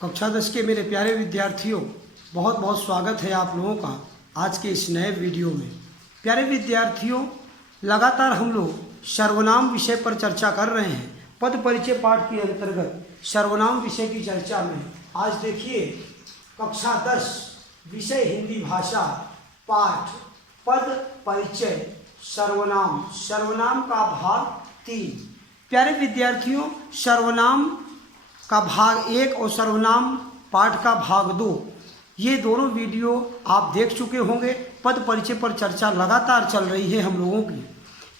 कक्षा 10 के मेरे प्यारे विद्यार्थियों, बहुत बहुत स्वागत है आप लोगों का आज के इस नए वीडियो में। प्यारे विद्यार्थियों, लगातार हम लोग सर्वनाम विषय पर चर्चा कर रहे हैं। पद परिचय पाठ के अंतर्गत सर्वनाम विषय की चर्चा में आज देखिए कक्षा 10 विषय हिंदी भाषा पाठ पद परिचय सर्वनाम, सर्वनाम का भाग 3। प्यारे विद्यार्थियों, सर्वनाम का भाग 1 और सर्वनाम पाठ का भाग 2, ये दोनों वीडियो आप देख चुके होंगे। पद परिचय पर चर्चा लगातार चल रही है हम लोगों की।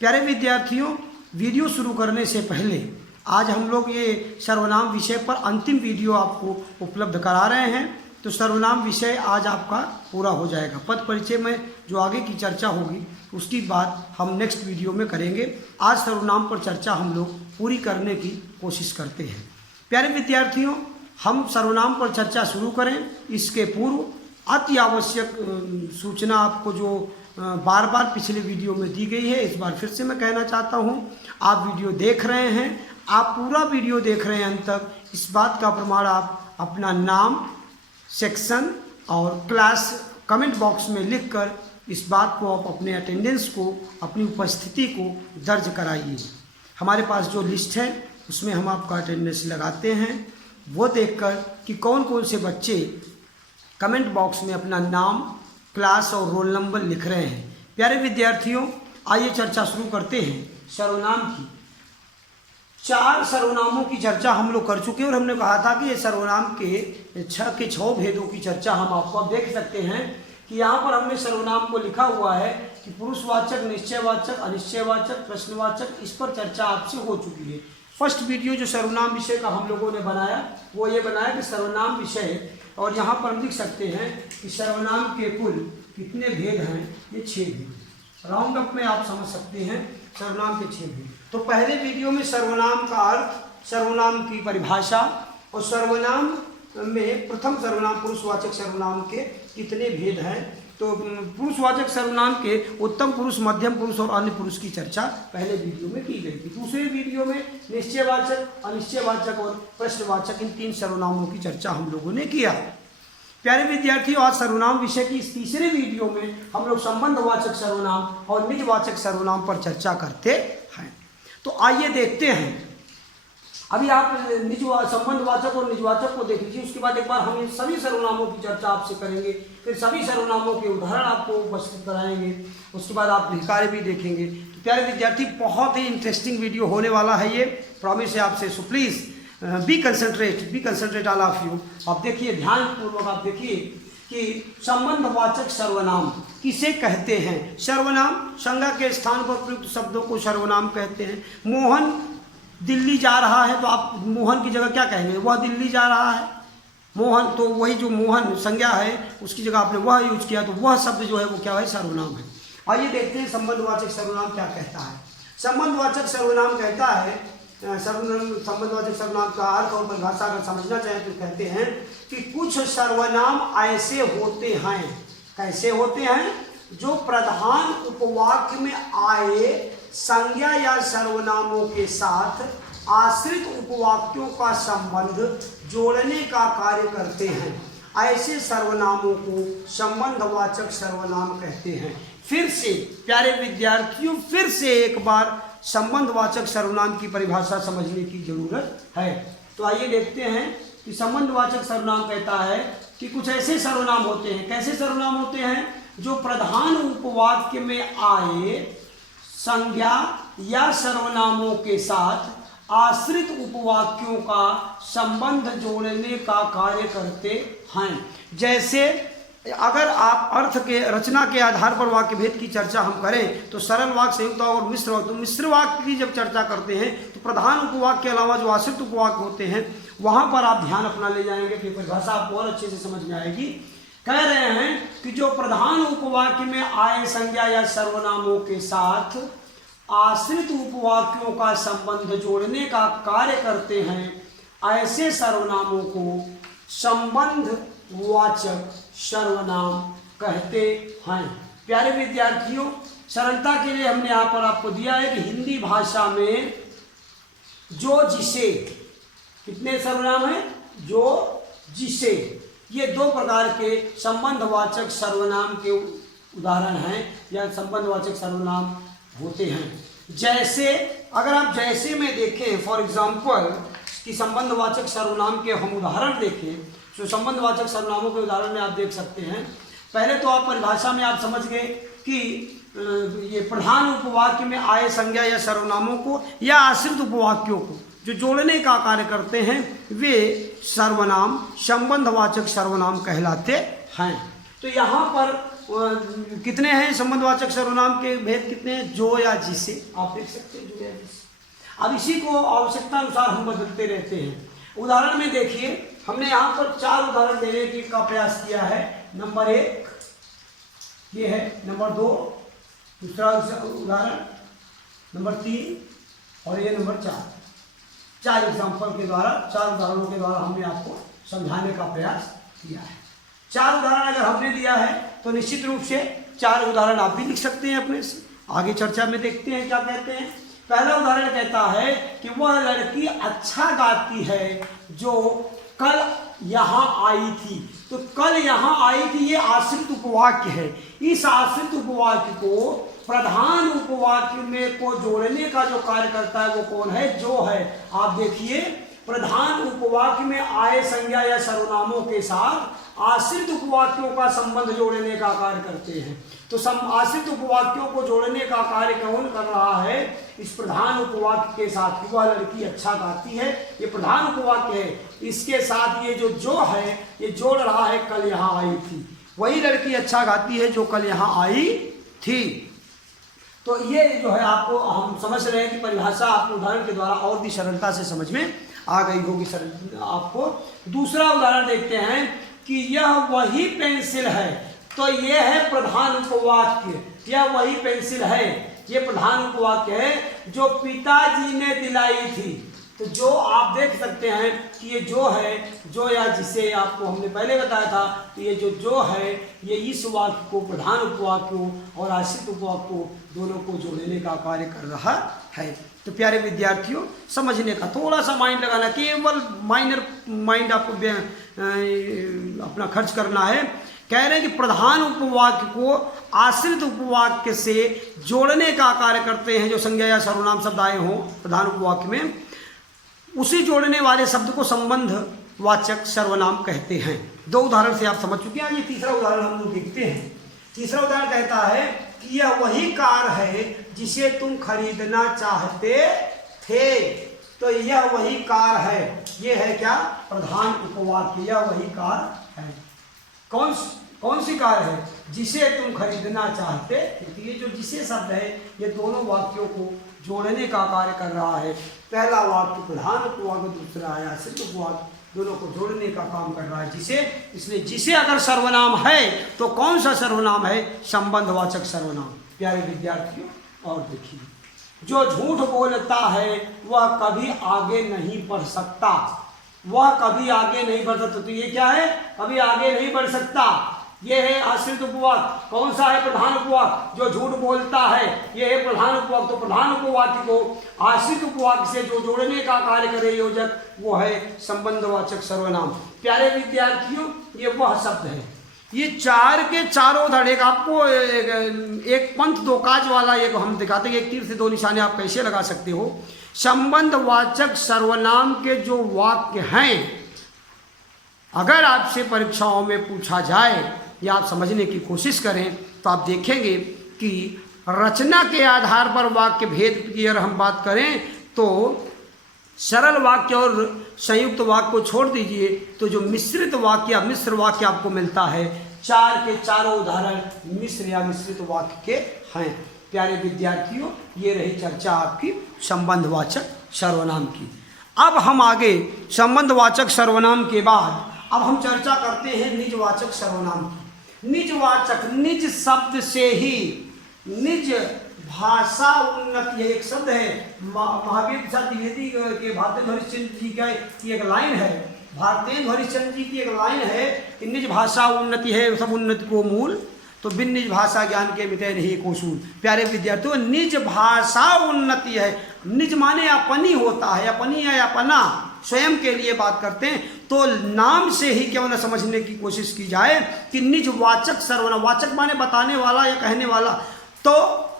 प्यारे विद्यार्थियों, वीडियो शुरू करने से पहले आज हम लोग ये सर्वनाम विषय पर अंतिम वीडियो आपको उपलब्ध करा रहे हैं। तो सर्वनाम विषय आज आपका पूरा हो जाएगा। पद परिचय में जो आगे की चर्चा होगी उसकी बात हम नेक्स्ट वीडियो में करेंगे। आज सर्वनाम पर चर्चा हम लोग पूरी करने की कोशिश करते हैं। प्यारे विद्यार्थियों, हम सर्वनाम पर चर्चा शुरू करें इसके पूर्व अति आवश्यक सूचना आपको जो बार बार पिछले वीडियो में दी गई है, इस बार फिर से मैं कहना चाहता हूं। आप वीडियो देख रहे हैं, आप पूरा वीडियो देख रहे हैं अंत तक, इस बात का प्रमाण आप अपना नाम, सेक्शन और क्लास कमेंट बॉक्स में लिखकर इस बात को आप अपने अटेंडेंस को, अपनी उपस्थिति को दर्ज कराइए। हमारे पास जो लिस्ट है उसमें हम आपका अटेंडेंस लगाते हैं, वो देखकर कि कौन कौन से बच्चे कमेंट बॉक्स में अपना नाम, क्लास और रोल नंबर लिख रहे हैं। प्यारे विद्यार्थियों, आइए चर्चा शुरू करते हैं सर्वनाम की। 4 सर्वनामों की चर्चा हम लोग कर चुके हैं और हमने कहा था कि ये सर्वनाम के 6 भेदों की चर्चा हम आपको अब देख सकते हैं कि यहाँ पर हमने सर्वनाम को लिखा हुआ है कि पुरुषवाचक, निश्चयवाचक, अनिश्चयवाचक, प्रश्नवाचक, इस पर चर्चा आपसे हो चुकी है। फर्स्ट वीडियो जो सर्वनाम विषय का हम लोगों ने बनाया वो ये बनाया कि सर्वनाम विषय, और यहाँ पर हम लिख सकते हैं कि सर्वनाम के कुल कितने भेद हैं, ये 6 भेद। राउंड अप में आप समझ सकते हैं सर्वनाम के 6 भेद। तो पहले वीडियो में सर्वनाम का अर्थ, सर्वनाम की परिभाषा और सर्वनाम में प्रथम सर्वनाम पुरुषवाचक सर्वनाम के कितने भेद हैं, तो पुरुषवाचक सर्वनाम के उत्तम पुरुष, मध्यम पुरुष और अन्य पुरुष की चर्चा पहले वीडियो में की गई थी। दूसरे वीडियो में निश्चयवाचक, अनिश्चयवाचक और प्रश्नवाचक, इन 3 सर्वनामों की चर्चा हम लोगों ने किया। प्यारे विद्यार्थियों, आज सर्वनाम विषय की इस तीसरे वीडियो में हम लोग संबंधवाचक सर्वनाम और निजवाचक सर्वनाम पर चर्चा करते हैं। तो आइए देखते हैं। अभी आप संबंधवाचक और निजवाचक को देख लीजिए, उसके बाद एक बार हम इन सभी सर्वनामों की चर्चा आपसे करेंगे, फिर सभी सर्वनामों के उदाहरण आपको उपस्थित कराएंगे, उसके बाद आप कार्य भी देखेंगे। तो प्यारे विद्यार्थी, बहुत ही इंटरेस्टिंग वीडियो होने वाला है ये, प्रॉमिस है आपसे। सो please B concentrate all of you. आप देखिए, ध्यानपूर्वक आप देखिए कि संबंधवाचक सर्वनाम किसे कहते हैं। सर्वनाम संज्ञा के स्थान पर प्रयुक्त शब्दों को सर्वनाम कहते हैं। मोहन दिल्ली जा रहा है, तो आप मोहन की जगह क्या कहेंगे, वह दिल्ली जा रहा है। मोहन, तो वही जो मोहन संज्ञा है उसकी जगह आपने वह यूज किया, तो वह शब्द जो है वो क्या है, सर्वनाम है। आइए देखते हैं संबंधवाचक सर्वनाम क्या कहता है। संबंधवाचक सर्वनाम कहता है, संबंधवाचक सर्वनाम का अर्थ और परिभाषा अगर समझना चाहें तो कहते हैं कि कुछ सर्वनाम ऐसे होते हैं, कैसे होते हैं, जो प्रधान उपवाक्य में आए संज्ञा या सर्वनामों के साथ आश्रित उपवाक्यों का संबंध जोड़ने का कार्य करते हैं। ऐसे सर्वनामों को संबंधवाचक सर्वनाम कहते हैं। फिर से प्यारे विद्यार्थियों, फिर से एक बार संबंधवाचक सर्वनाम की परिभाषा समझने की जरूरत है। तो आइए देखते हैं कि संबंधवाचक सर्वनाम कहता है कि कुछ ऐसे सर्वनाम होते हैं, कैसे सर्वनाम होते हैं, जो प्रधान उपवाक्य में आए संज्ञा या सर्वनामों के साथ आश्रित उपवाक्यों का संबंध जोड़ने का कार्य करते हैं। जैसे अगर आप अर्थ के, रचना के आधार पर वाक्य भेद की चर्चा हम करें तो सरल वाक्य, संयुक्त वाक्य और मिश्र वाक्य। तो मिश्र वाक्य की जब चर्चा करते हैं तो प्रधान उपवाक्य के अलावा जो आश्रित उपवाक्य होते हैं वहां पर आप ध्यान अपना ले जाएंगे, फिर परिभाषा आपको और अच्छे से समझ में आएगी। कह रहे हैं कि जो प्रधान उपवाक्य में आए संज्ञा या सर्वनामों के साथ आश्रित उपवाक्यों का संबंध जोड़ने का कार्य करते हैं, ऐसे सर्वनामों को संबंधवाचक सर्वनाम कहते हैं। प्यारे विद्यार्थियों, सरलता के लिए हमने यहाँ पर आपको दिया है कि हिंदी भाषा में जो, जिसे, कितने सर्वनाम हैं, जो, जिसे, ये दो प्रकार के संबंधवाचक सर्वनाम के उदाहरण हैं या संबंधवाचक सर्वनाम होते हैं। जैसे, अगर आप जैसे में देखें फॉर एग्जाम्पल कि संबंधवाचक सर्वनाम के हम उदाहरण देखें, तो संबंधवाचक सर्वनामों के उदाहरण में आप देख सकते हैं। पहले तो आप परिभाषा में आप समझ गए कि ये प्रधान उपवाक्य में आए संज्ञा या सर्वनामों को या आश्रित उपवाक्यों को जो जोड़ने का कार्य करते हैं वे सर्वनाम संबंधवाचक सर्वनाम कहलाते हैं। तो यहाँ पर कितने हैं संबंधवाचक सर्वनाम के भेद कितने हैं? जो या जिसे, आप देख सकते हैं, जो या जिसे। अब इसी को आवश्यकता अनुसार हम बदलते रहते हैं। उदाहरण में देखिए, हमने यहाँ पर 4 उदाहरण देने का प्रयास किया है। नंबर 1 ये है, नंबर 2 दूसरा उदाहरण, नंबर 3 और ये नंबर 4 एग्जाम्पल के द्वारा, 4 उदाहरणों के द्वारा हमने आपको समझाने का प्रयास किया है। 4 उदाहरण अगर हमने दिया है तो निश्चित रूप से 4 उदाहरण आप भी लिख सकते हैं अपने से। आगे चर्चा में देखते हैं क्या कहते हैं। पहला उदाहरण कहता है कि वह लड़की अच्छा गाती है जो कल यहाँ आई थी। तो कल यहाँ आई थी ये आश्रित उपवाक्य है। इस आश्रित उपवाक्य को प्रधान उपवाक्य में को जोड़ने का जो कार्य करता है वो कौन है? जो है। आप देखिए, प्रधान उपवाक्य में आए संज्ञा या सर्वनामों के साथ आश्रित उपवाक्यों का संबंध जोड़ने का कार्य करते हैं। तो आश्रित उपवाक्यों को जोड़ने का कार्य कौन कर रहा है? इस प्रधान उपवाक्य के साथ कि वह लड़की अच्छा गाती है, ये प्रधान उपवाक्य है। इसके साथ ये जो है ये जोड़ रहा है कल यहाँ आई थी। वही लड़की अच्छा गाती है जो कल यहाँ आई थी। तो ये जो है आपको हम समझ रहे हैं कि परिभाषा आपको उदाहरण के द्वारा और भी सरलता से समझ में आ गई होगी आपको। दूसरा उदाहरण देखते हैं कि यह वही पेंसिल है। तो ये है प्रधान उपवाक्य, यह वही पेंसिल है, ये प्रधान उपवाक्य है जो पिताजी ने दिलाई थी। तो जो आप देख सकते हैं कि ये जो है, जो या जिसे आपको हमने पहले बताया था, तो ये जो है ये इस वाक्य को, प्रधान उपवाक्यों और आश्रित उपवाक्य को दोनों को जोड़ने का कार्य कर रहा है। तो प्यारे विद्यार्थियों, समझने का थोड़ा सा माइंड लगाना, केवल माइंड आपको अपना खर्च करना है। कह रहे हैं कि प्रधान उपवाक्य को आश्रित उपवाक्य से जोड़ने का कार्य करते हैं। जो संज्ञा या सर्वनाम शब्द आए हों प्रधान उपवाक्य में, उसी जोड़ने वाले शब्द को संबंधवाचक सर्वनाम कहते हैं। 2 उदाहरण से आप समझ चुके हैं। ये तीसरा उदाहरण हम लोग देखते हैं। तीसरा उदाहरण कहता है कि यह वही कार है जिसे तुम खरीदना चाहते थे। तो यह वही कार है, ये है क्या? प्रधान उपवाक्य, यह वही कार है। कौन सी कार है? जिसे तुम खरीदना चाहते थे। ये जो जिसे शब्द है ये दोनों वाक्यों को जोड़ने का कार्य कर रहा है। पहला वाक्य प्रधान उपवाक्य, दूसरा है आश्रित उपवाक्य, दोनों को जोड़ने का काम कर रहा है जिसे। इसलिए जिसे अगर सर्वनाम है तो कौन सा सर्वनाम है? संबंधवाचक सर्वनाम। प्यारे विद्यार्थियों, और देखिए, जो झूठ बोलता है वह कभी आगे नहीं बढ़ सकता। वह कभी आगे नहीं बढ़ सकता। तो ये क्या है? कभी आगे नहीं बढ़ सकता। ये है आश्रित उपवाक्य। कौन सा है? प्रधान उपवाक्य। जो झूठ बोलता है ये है प्रधान उपवाक्य। तो प्रधान उपवाक्य को आश्रित उपवाक्य से जो जोड़ने का कार्य करे योजक, वो है संबंधवाचक सर्वनाम। प्यारे विद्यार्थियों, ये वह शब्द है। ये 4 के चारों धड़े का आपको एक पंथ 2 काज वाला एक हम दिखाते हैं। एक तीर से 2 निशाने आप कैसे लगा सकते हो। संबंधवाचक सर्वनाम के जो वाक्य हैं, अगर आपसे परीक्षाओं में पूछा जाए या आप समझने की कोशिश करें तो आप देखेंगे कि रचना के आधार पर वाक्य भेद की अगर हम बात करें तो सरल वाक्य और संयुक्त वाक्य को छोड़ दीजिए तो जो मिश्रित वाक्य या मिश्र वाक्य आपको मिलता है, 4 के चारों उदाहरण मिश्र या मिश्रित वाक्य के हैं। प्यारे विद्यार्थियों, ये रही चर्चा आपकी संबंधवाचक सर्वनाम की। अब हम आगे संबंधवाचक सर्वनाम के बाद अब हम चर्चा करते हैं निजवाचक सर्वनाम की। निजवाचक, निज शब्द से ही निज भाषा उन्नति, एक शब्द है महावीर प्रसाद द्विवेदी के भारतेंदु हरिश्चंद्र जी की एक लाइन है। भारतेंदु हरिश्चंद्र जी की एक लाइन है कि निज भाषा उन्नति है सब उन्नति को मूल, तो बिन निज भाषा ज्ञान के मिटे नहीं को सूल। प्यारे विद्यार्थियों, निज भाषा उन्नति है। निज माने अपनी होता है, अपनी या अपना स्वयं के लिए बात करते हैं तो नाम से ही क्यों न समझने की कोशिश की जाए कि निजवाचक सर्वनाम, वाचक माने बताने वाला या कहने वाला, तो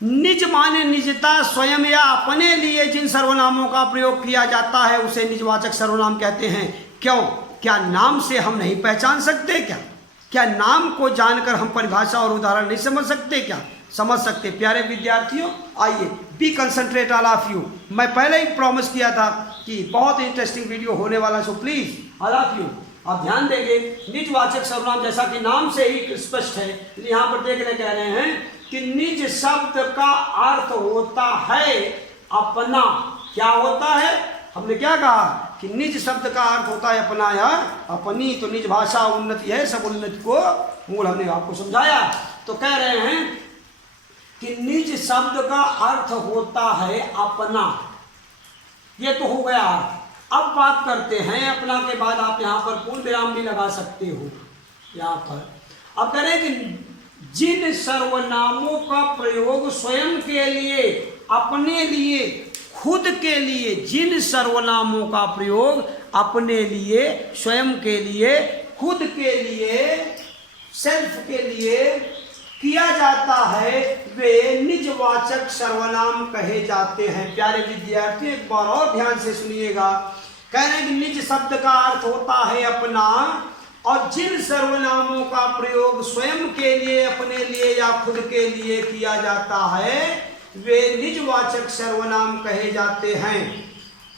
निज माने निजता, स्वयं या अपने लिए जिन सर्वनामों का प्रयोग किया जाता है उसे निजवाचक सर्वनाम कहते हैं। क्यों? क्या नाम से हम नहीं पहचान सकते? क्या नाम को जानकर हम परिभाषा और उदाहरण नहीं समझ सकते? क्या समझ सकते? प्यारे विद्यार्थियों, आइए be concentrate all of you. मैं पहले ही प्रॉमिस किया था कि बहुत इंटरेस्टिंग वीडियो होने वाला, so please all of you आप ध्यान देंगे। निजवाचक सर्वनाम जैसा कि नाम से ही स्पष्ट है, यहाँ पर देखने कह रहे हैं कि निज शब्द का अर्थ होता है अपना। क्या होता है? हमने क्या कहा कि निज शब्द का अर्थ होता है अपना या अपनी। तो निज भाषा उन्नति है, सब उन्नति को मूल हमने आपको समझाया। तो कह रहे हैं कि निज शब्द का अर्थ होता है अपना, ये तो हो गया अर्थ। अब बात करते हैं अपना के बाद आप यहाँ पर पूर्ण विराम भी लगा सकते हो यहाँ पर। अब कह रहे हैं कि जिन सर्वनामों का प्रयोग स्वयं के लिए, अपने लिए, खुद के लिए, जिन सर्वनामों का प्रयोग अपने लिए, स्वयं के लिए, खुद के लिए, सेल्फ के लिए किया जाता है वे निजवाचक सर्वनाम कहे जाते हैं। प्यारे विद्यार्थी एक बार और ध्यान से सुनिएगा। कह रहे हैं कि निज शब्द का अर्थ होता है अपना, और जिन सर्वनामों का प्रयोग स्वयं के लिए, अपने लिए या खुद के लिए किया जाता है वे निजवाचक सर्वनाम कहे जाते हैं।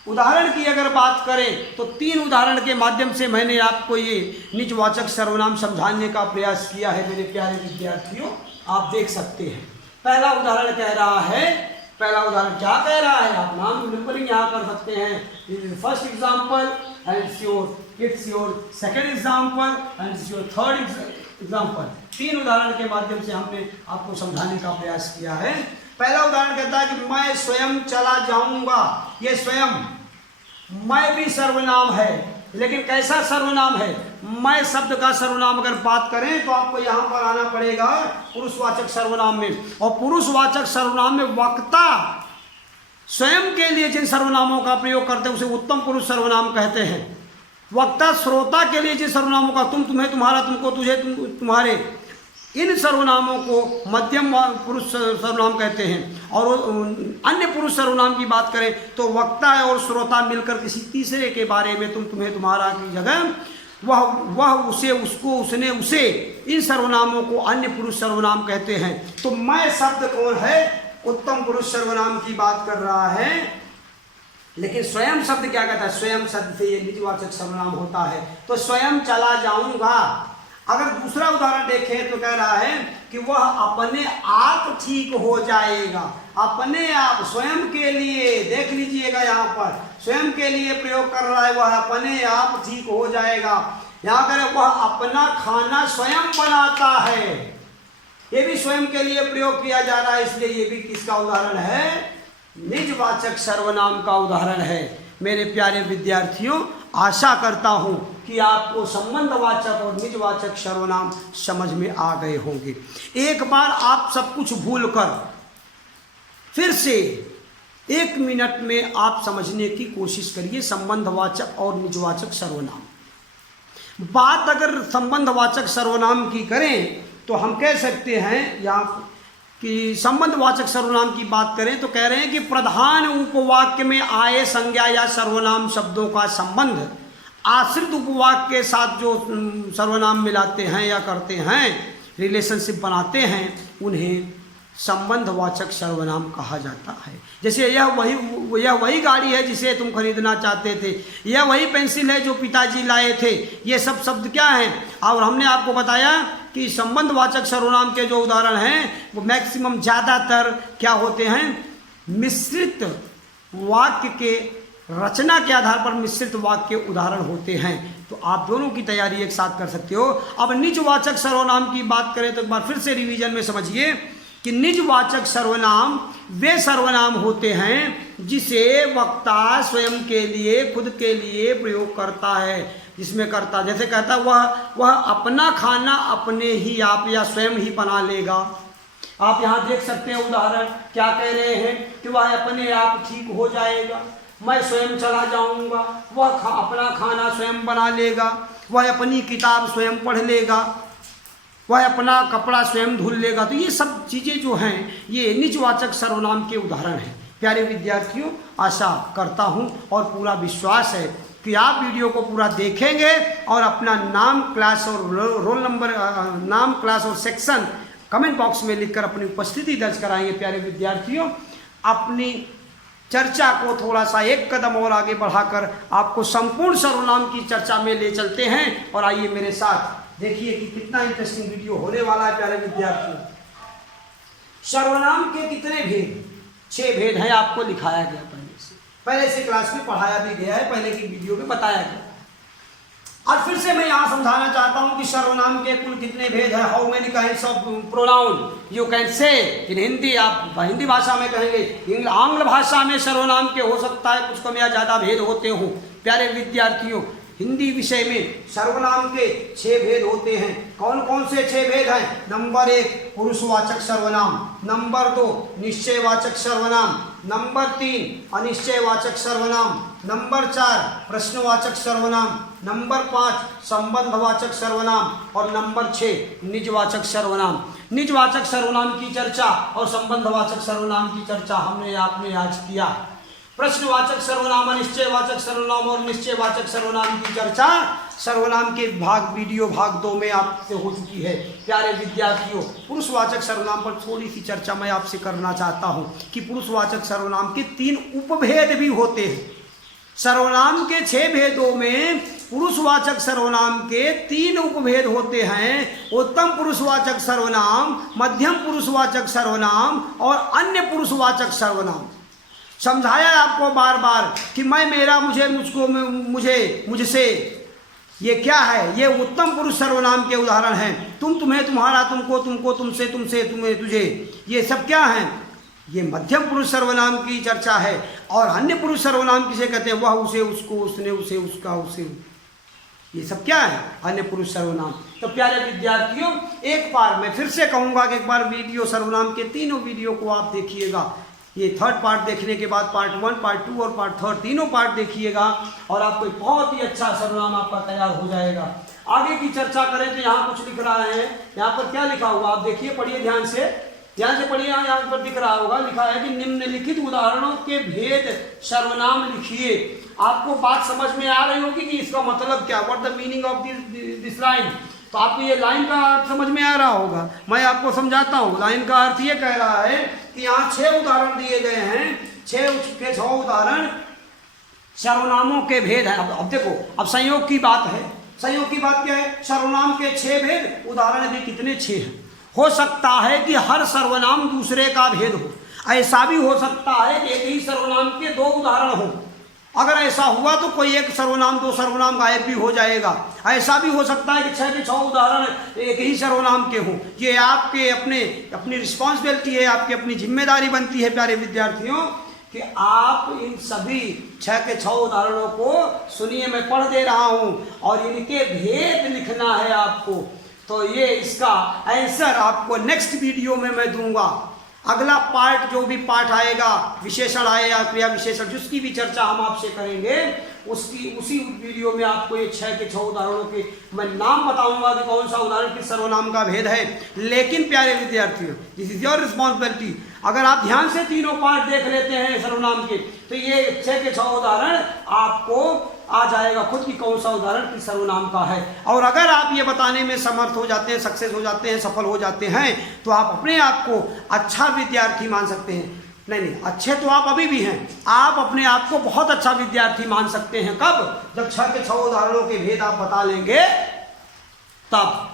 उदाहरण की अगर बात करें तो 3 उदाहरण के माध्यम से मैंने आपको ये निजवाचक सर्वनाम समझाने का प्रयास किया है। मेरे प्यारे विद्यार्थियों, आप देख सकते हैं। पहला उदाहरण कह रहा है, पहला उदाहरण क्या कह रहा है? आप नाम नंबरिंग यहाँ कर सकते हैं। First example and it's your second example and it's your third example। 3 उदाहरण के माध्यम से हमने आपको समझाने का प्रयास किया है। पहला उदाहरण कहता है कि मैं स्वयं चला जाऊंगा। ये स्वयं, मैं भी सर्वनाम है, लेकिन कैसा सर्वनाम है? मैं शब्द का सर्वनाम अगर बात करें तो आपको यहाँ पर आना पड़ेगा पुरुषवाचक सर्वनाम में, और पुरुषवाचक सर्वनाम में वक्ता स्वयं के लिए जिन सर्वनामों का प्रयोग करते हैं उसे उत्तम पुरुष सर्वनाम कहते हैं। वक्ता श्रोता के लिए जिन सर्वनामों का तुम, तुम्हें, तुम्हारा, तुमको, तुझे, तुम्हारे, इन सर्वनामों को मध्यम पुरुष सर्वनाम कहते हैं। और अन्य पुरुष सर्वनाम की बात करें तो वक्ता और श्रोता मिलकर किसी तीसरे के बारे में तुम, तुम्हें, तुम्हारा की जगह वह, उसे, उसको, उसने, उसे, इन सर्वनामों को अन्य पुरुष सर्वनाम कहते हैं। तो मैं शब्द कौन है? उत्तम पुरुष सर्वनाम की बात कर रहा है। लेकिन स्वयं शब्द क्या कहता है? स्वयं शब्द से ये निजवाचक सर्वनाम होता है। तो स्वयं चला जाऊंगा। अगर दूसरा उदाहरण देखें तो कह रहा है कि वह अपने आप ठीक हो जाएगा। अपने आप, स्वयं के लिए, देख लीजिएगा यहाँ पर स्वयं के लिए प्रयोग कर रहा है, वह अपने आप ठीक हो जाएगा। यहाँ करें वह अपना खाना स्वयं बनाता है, ये भी स्वयं के लिए प्रयोग किया जा रहा है, इसलिए ये भी किसका उदाहरण है? निजवाचक सर्वनाम का उदाहरण है। मेरे प्यारे विद्यार्थियों, आशा करता हूं कि आपको संबंधवाचक और निजवाचक सर्वनाम समझ में आ गए होंगे। एक बार आप सब कुछ भूलकर फिर से 1 मिनट में आप समझने की कोशिश करिए संबंधवाचक और निजवाचक सर्वनाम। बात अगर संबंधवाचक सर्वनाम की करें तो हम कह सकते हैं यहाँ कि संबंधवाचक सर्वनाम की बात करें तो कह रहे हैं कि प्रधान उपवाक्य में आए संज्ञा या सर्वनाम शब्दों का संबंध आश्रित उपवाक्य के साथ जो सर्वनाम मिलाते हैं या करते हैं, रिलेशनशिप बनाते हैं, उन्हें संबंधवाचक सर्वनाम कहा जाता है। जैसे यह वही गाड़ी है जिसे तुम खरीदना चाहते थे, यह वही पेंसिल है जो पिताजी लाए थे। ये सब शब्द क्या हैं? और हमने आपको बताया कि संबंधवाचक सर्वनाम के जो उदाहरण हैं वो मैक्सिमम ज़्यादातर क्या होते हैं? मिश्रित वाक्य के रचना के आधार पर मिश्रित वाक्य उदाहरण होते हैं। तो आप दोनों की तैयारी एक साथ कर सकते हो। अब निजवाचक सर्वनाम की बात करें तो एक बार फिर से रिवीजन में समझिए कि निजवाचक सर्वनाम वे सर्वनाम होते हैं जिसे वक्ता स्वयं के लिए, खुद के लिए प्रयोग करता है। जिसमें करता, जैसे कहता वह अपना खाना अपने ही आप या स्वयं ही बना लेगा। आप यहाँ देख सकते हैं उदाहरण क्या कह रहे हैं कि वह अपने आप ठीक हो जाएगा। मैं स्वयं चला जाऊंगा, वह अपना खाना स्वयं बना लेगा, वह अपनी किताब स्वयं पढ़ लेगा, वह अपना कपड़ा स्वयं धुल लेगा। तो ये सब चीज़ें जो हैं ये निजवाचक सर्वनाम के उदाहरण हैं। प्यारे विद्यार्थियों, आशा करता हूँ और पूरा विश्वास है कि आप वीडियो को पूरा देखेंगे और अपना नाम, क्लास और रोल नंबर, नाम, क्लास और सेक्शन कमेंट बॉक्स में लिखकर अपनी उपस्थिति दर्ज कराएंगे। प्यारे विद्यार्थियों, अपनी चर्चा को थोड़ा सा एक कदम और आगे बढ़ाकर आपको संपूर्ण सर्वनाम की चर्चा में ले चलते हैं। और आइए मेरे साथ देखिए कि कितना इंटरेस्टिंग वीडियो होने वाला है। प्यारे विद्यार्थियों, सर्वनाम के कितने भेद? 6 भेद हैं, आपको लिखाया गया पहले से क्लास में पढ़ाया भी गया है, पहले की वीडियो में बताया गया। और फिर से मैं यहाँ समझाना चाहता हूँ कि सर्वनाम के कुल कितने भेद हैं। How many kinds of pronoun you can say इन हिंदी। आप हिंदी भाषा में कहेंगे, आंग्ल भाषा में सर्वनाम के हो सकता है कुछ कम या ज़्यादा भेद होते हों। प्यारे विद्यार्थियों, हिंदी विषय में सर्वनाम के 6 भेद होते हैं। कौन कौन से 6 भेद हैं? नंबर 1 पुरुषवाचक सर्वनाम, नंबर 2 निश्चयवाचक सर्वनाम, नंबर 3 अनिश्चयवाचक सर्वनाम, नंबर 4 प्रश्नवाचक सर्वनाम, नंबर 5 संबंधवाचक सर्वनाम और नंबर 6 निजवाचक सर्वनाम। निजवाचक सर्वनाम की चर्चा और संबंधवाचक सर्वनाम की चर्चा हमने आपने आज किया। प्रश्नवाचक सर्वनाम, अनिश्चयवाचक सर्वनाम और निश्चयवाचक सर्वनाम की चर्चा सर्वनाम के वीडियो भाग 2 में आपसे हो चुकी है। प्यारे विद्यार्थियों, पुरुषवाचक सर्वनाम पर थोड़ी सी चर्चा मैं आपसे करना चाहता हूं कि पुरुषवाचक सर्वनाम के 3 उपभेद भी होते हैं। सर्वनाम के 6 भेदों में पुरुषवाचक सर्वनाम के 3 उपभेद होते हैं। उत्तम पुरुषवाचक सर्वनाम, मध्यम पुरुषवाचक सर्वनाम और अन्य पुरुषवाचक सर्वनाम। समझाया आपको बार बार कि मैं, मेरा, मुझे, मुझको, मुझे, मुझसे, ये क्या है? ये उत्तम पुरुष सर्वनाम के उदाहरण हैं। तुम, तुम्हें, तुम्हारा, तुमको, तुमको, तुमसे, तुमसे, तुम्हें, तुझे, ये सब क्या हैं? ये मध्यम पुरुष सर्वनाम की चर्चा है। और अन्य पुरुष सर्वनाम किसे कहते हैं? वह, उसे, उसको, उसने, उसे, उसका, उसे, ये सब क्या है? अन्य पुरुष सर्वनाम। तो प्यारे विद्यार्थियों, एक बार मैं फिर से कहूँगा कि एक बार वीडियो सर्वनाम के तीनों वीडियो को आप देखिएगा। ये 3rd पार्ट देखने के बाद पार्ट 1, पार्ट 2 और पार्ट 3 तीनों पार्ट देखिएगा और आपको बहुत ही अच्छा सर्वनाम आपका तैयार हो जाएगा। आगे की चर्चा करें तो यहाँ कुछ लिख रहा है। यहाँ पर क्या लिखा हुआ आप देखिए, पढ़िए ध्यान से पढ़िए। यहाँ पर दिख रहा होगा, लिखा है कि निम्नलिखित उदाहरणों के भेद सर्वनाम लिखिए। आपको बात समझ में आ रही होगी कि इसका मतलब क्या, what the meaning of this line. तो आपको ये लाइन का अर्थ समझ में आ रहा होगा। मैं आपको समझाता हूँ। लाइन का अर्थ ये कह रहा है कि यहाँ 6 उदाहरण दिए गए हैं। 6 के 6 उदाहरण सर्वनामों के भेद हैं। अब देखो, अब संयोग की बात है। संयोग की बात क्या है? सर्वनाम के 6 भेद, उदाहरण भी कितने? 6 हैं। हो सकता है कि हर सर्वनाम दूसरे का भेद हो। ऐसा भी हो सकता है कि एक ही सर्वनाम के 2 उदाहरण हो। अगर ऐसा हुआ तो कोई एक सर्वनाम, 2 सर्वनाम गायब भी हो जाएगा। ऐसा भी हो सकता है कि 6 के 6 उदाहरण एक ही सर्वनाम के हों। ये आपके अपनी रिस्पॉन्सिबिलिटी है, आपकी अपनी जिम्मेदारी बनती है प्यारे विद्यार्थियों कि आप इन सभी 6 के 6 उदाहरणों को सुनिए। मैं पढ़ दे रहा हूँ और इनके भेद लिखना है आपको। तो ये इसका आंसर आपको नेक्स्ट वीडियो में मैं दूंगा। अगला पार्ट, जो भी पार्ट आएगा, विशेषण आएगा, क्रिया विशेषण, जिसकी भी चर्चा हम आपसे करेंगे, उसी वीडियो में आपको ये 6 के 6 उदाहरणों के मैं नाम बताऊंगा कि कौन सा उदाहरण किस सर्वनाम का भेद है। लेकिन प्यारे विद्यार्थियों, दिस इज योर रिस्पॉन्सिबिलिटी। अगर आप ध्यान से तीनों पार्ट देख लेते हैं सर्वनाम के, तो ये 6 के 6 उदाहरण आपको आ जाएगा खुद की कौन सा उदाहरण किस सर्वनाम का है। और अगर आप ये बताने में समर्थ हो जाते हैं, सक्सेस हो जाते हैं, सफल हो जाते हैं, तो आप अपने आप को अच्छा विद्यार्थी मान सकते हैं। नहीं, अच्छे तो आप अभी भी हैं। आप अपने आप को बहुत अच्छा विद्यार्थी मान सकते हैं। कब? जब 6 के 6 उदाहरणों के भेद आप बता लेंगे तब।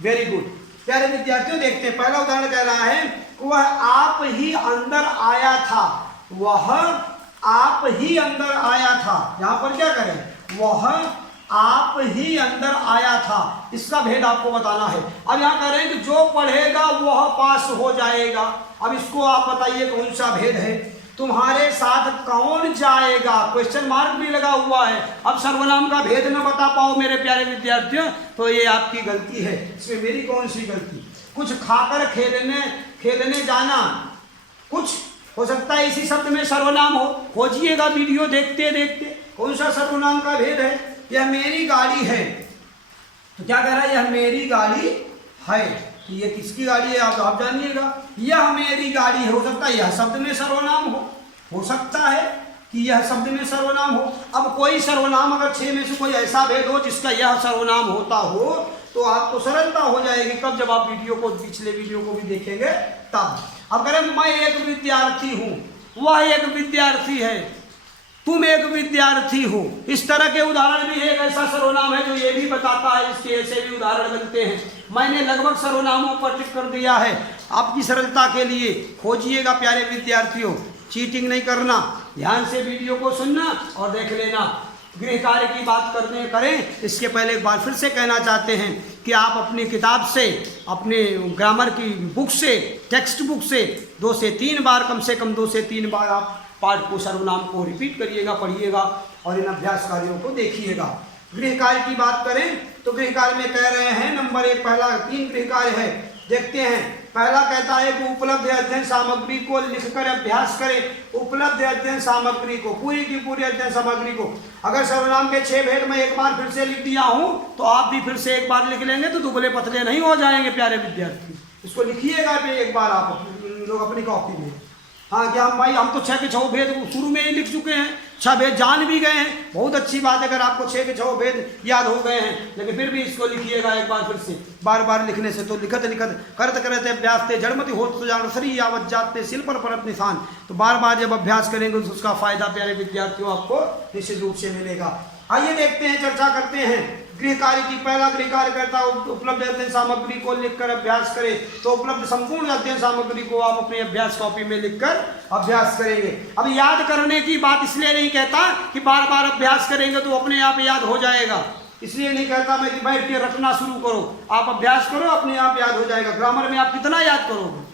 Very good. प्यारे विद्यार्थियों, देखते हैं। पहला उदाहरण कह रहा है, वह आप ही अंदर आया था। वह आप ही अंदर आया था। यहां पर क्या करें? वह आप ही अंदर आया था। इसका भेद आपको बताना है। अब यहां कह रहे हैं कि जो पढ़ेगा वह पास हो जाएगा। अब इसको आप बताइए कौन सा भेद है? तुम्हारे साथ कौन जाएगा? क्वेश्चन मार्क भी लगा हुआ है। अब सर्वनाम का भेद न बता पाओ मेरे प्यारे विद्यार्थियों, तो ये आपकी गलती है। इसमें मेरी कौन सी गलती? कुछ खाकर खेलने जाना, कुछ हो सकता है इसी शब्द में सर्वनाम हो। खोजिएगा वीडियो देखते देखते कौन सा सर्वनाम का भेद है। यह मेरी गाड़ी है, तो क्या कह रहा है, यह मेरी गाड़ी है, तो ये किसकी गाड़ी है आप जानिएगा। यह मेरी गाड़ी है, हो सकता है यह शब्द में सर्वनाम हो सकता है कि यह शब्द में सर्वनाम हो। अब कोई सर्वनाम अगर 6 में से कोई ऐसा भेद हो जिसका यह सर्वनाम होता हो तो आपको सरलता हो जाएगी। कब, जब आप वीडियो को, पिछले वीडियो को भी देखेंगे तब। अब करें मैं एक विद्यार्थी हूँ, वह एक विद्यार्थी है, तुम एक विद्यार्थी हो, इस तरह के उदाहरण भी एक ऐसा सर्वनाम है जो ये भी बताता है, इसके ऐसे भी उदाहरण बनते हैं। मैंने लगभग सर्वनामों पर टिक कर दिया है आपकी सरलता के लिए। खोजिएगा प्यारे विद्यार्थियों, चीटिंग नहीं करना, ध्यान से वीडियो को सुनना और देख लेना। गृह कार्य की बात करें इसके पहले एक बार फिर से कहना चाहते हैं कि आप अपनी किताब से, अपने ग्रामर की बुक से, टेक्स्ट बुक से 2 से 3 बार, कम से कम 2 से 3 बार आप पाठ को, सर्वनाम को रिपीट करिएगा, पढ़िएगा और इन अभ्यास कार्यों को देखिएगा। गृह कार्य की बात करें तो गृह कार्य में कह रहे हैं नंबर 1, पहला 3 गृह कार्य है, देखते हैं। पहला कहता है कि उपलब्ध अध्ययन सामग्री को लिखकर अभ्यास करें। उपलब्ध अध्ययन सामग्री को, पूरी की पूरी अध्ययन सामग्री को। अगर सर्वनाम के 6 भेद मैं एक बार फिर से लिख दिया हूं तो आप भी फिर से एक बार लिख लेंगे तो दुबले पतले नहीं हो जाएंगे प्यारे विद्यार्थी। इसको लिखिएगा एक बार आप लोग अपनी कॉपी में। हाँ क्या भाई, हम तो 6 के 6 भेद शुरू में ही लिख चुके हैं, 6 भेद जान भी गए हैं, बहुत अच्छी बात है अगर आपको 6 के 6 भेद याद हो गए हैं। लेकिन फिर भी इसको लिखिएगा एक बार फिर से, बार बार लिखने से तो लिखत करत करते अभ्यास थे जड़मति होत तो जान सरी यावत जाते सिल पर परत निशान। तो बार बार जब अभ्यास करेंगे तो उसका फायदा प्यारे विद्यार्थियों आपको निश्चित रूप से मिलेगा। आइए देखते हैं, चर्चा करते हैं गृह कार्य की। पहला गृह कार्य करता है उपलब्ध अध्ययन सामग्री को लिखकर अभ्यास करें। तो उपलब्ध संपूर्ण अध्ययन सामग्री को आप अपनी अभ्यास कॉपी में लिखकर अभ्यास करेंगे। अब याद करने की बात इसलिए नहीं कहता कि बार बार अभ्यास करेंगे तो अपने आप याद हो जाएगा, इसलिए नहीं कहता मैं कि बैठ के रटना शुरू करो, आप अभ्यास करो अपने आप याद हो जाएगा। ग्रामर में आप कितना याद करोगे?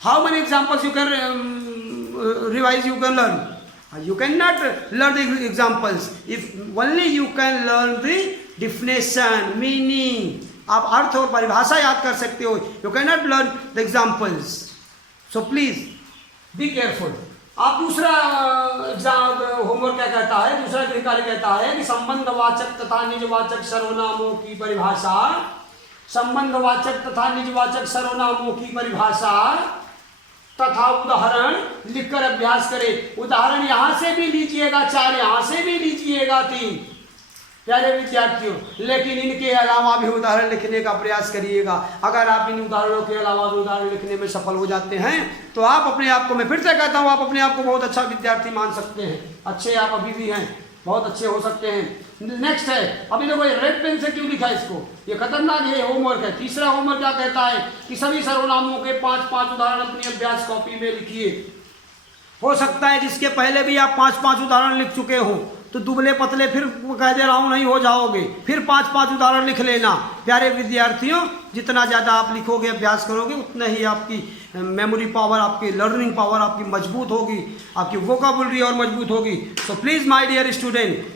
How many examples you can revise, you can learn? You cannot learn the examples if only you can learn the definition, meaning. आप अर्थ और परिभाषा याद कर सकते हो, you cannot learn the examples. So please be careful. आप दूसरा homework क्या कहता है, दूसरा गृह कार्य कहता है कि संबंधवाचक तथा निजवाचक सर्वनामों की परिभाषा, संबंधवाचक तथा निजवाचक सर्वनामों की परिभाषा तथा उदाहरण लिखकर अभ्यास करें। उदाहरण यहां से भी लीजिएगा 4, यहां से भी लीजिएगा 3 प्यारे विद्यार्थियों, लेकिन इनके अलावा भी उदाहरण लिखने का प्रयास करिएगा। अगर आप इन उदाहरणों के अलावा भी उदाहरण लिखने में सफल हो जाते हैं तो आप अपने आप को, मैं फिर से कहता हूं, आप अपने आप को बहुत अच्छा विद्यार्थी मान सकते हैं। अच्छे आप अभी भी हैं, बहुत अच्छे हो सकते हैं। नेक्स्ट है, अभी देखो ये रेड पेन से क्यों लिखा है इसको, ये खतरनाक है होमवर्क है। तीसरा होमवर्क क्या कहता है कि सभी सर्वनामों के 5-5 उदाहरण अपनी अभ्यास कॉपी में लिखिए। हो सकता है जिसके पहले भी आप 5-5 उदाहरण लिख चुके हो तो दुबले पतले फिर कह दे रहा हूं नहीं हो जाओगे, फिर 5-5 उदाहरण लिख लेना। प्यारे विद्यार्थियों, जितना ज़्यादा आप लिखोगे, अभ्यास करोगे, उतना ही आपकी मेमोरी पावर, आपकी लर्निंग पावर आपकी मजबूत होगी, आपकी वोकाबुलरी और मजबूत होगी। So please my dear student,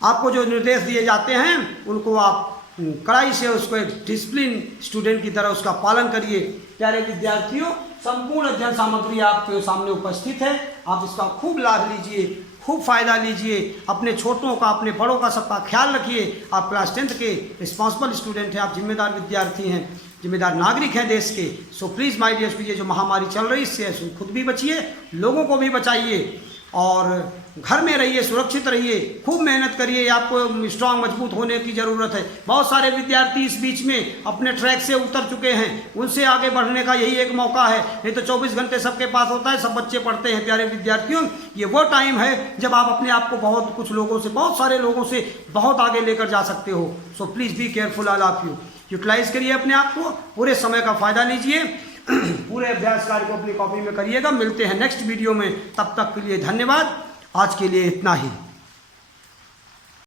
आपको जो निर्देश दिए जाते हैं उनको आप कड़ाई से, उसको एक डिसिप्लिन स्टूडेंट की तरह उसका पालन करिए। प्यारे विद्यार्थियों, संपूर्ण अध्ययन सामग्री आपके सामने उपस्थित है, आप इसका खूब लाभ लीजिए, खूब फायदा लीजिए। अपने छोटों का, अपने बड़ों का सबका ख्याल रखिए। आप क्लास 10th के रिस्पॉन्सिबल स्टूडेंट हैं, आप जिम्मेदार विद्यार्थी हैं, जिम्मेदार नागरिक हैं देश के। सो प्लीज़ माय डियर, ये जो महामारी चल रही है इससे खुद भी बचिए, लोगों को भी बचाइए और घर में रहिए, सुरक्षित रहिए, खूब मेहनत करिए। आपको स्ट्रांग, मजबूत होने की ज़रूरत है। बहुत सारे विद्यार्थी इस बीच में अपने ट्रैक से उतर चुके हैं, उनसे आगे बढ़ने का यही एक मौका है। नहीं तो 24 घंटे सबके पास होता है, सब बच्चे पढ़ते हैं। प्यारे विद्यार्थियों, ये वो टाइम है जब आप अपने आप को बहुत कुछ लोगों से, बहुत सारे लोगों से बहुत आगे लेकर जा सकते हो। So please be careful all of you. Utilise करिए अपने आप को, पूरे समय का फ़ायदा लीजिए, पूरे अभ्यास कार्य को अपनी कॉपी में करिएगा। मिलते हैं नेक्स्ट वीडियो में, तब तक के लिए धन्यवाद। आज के लिए इतना ही।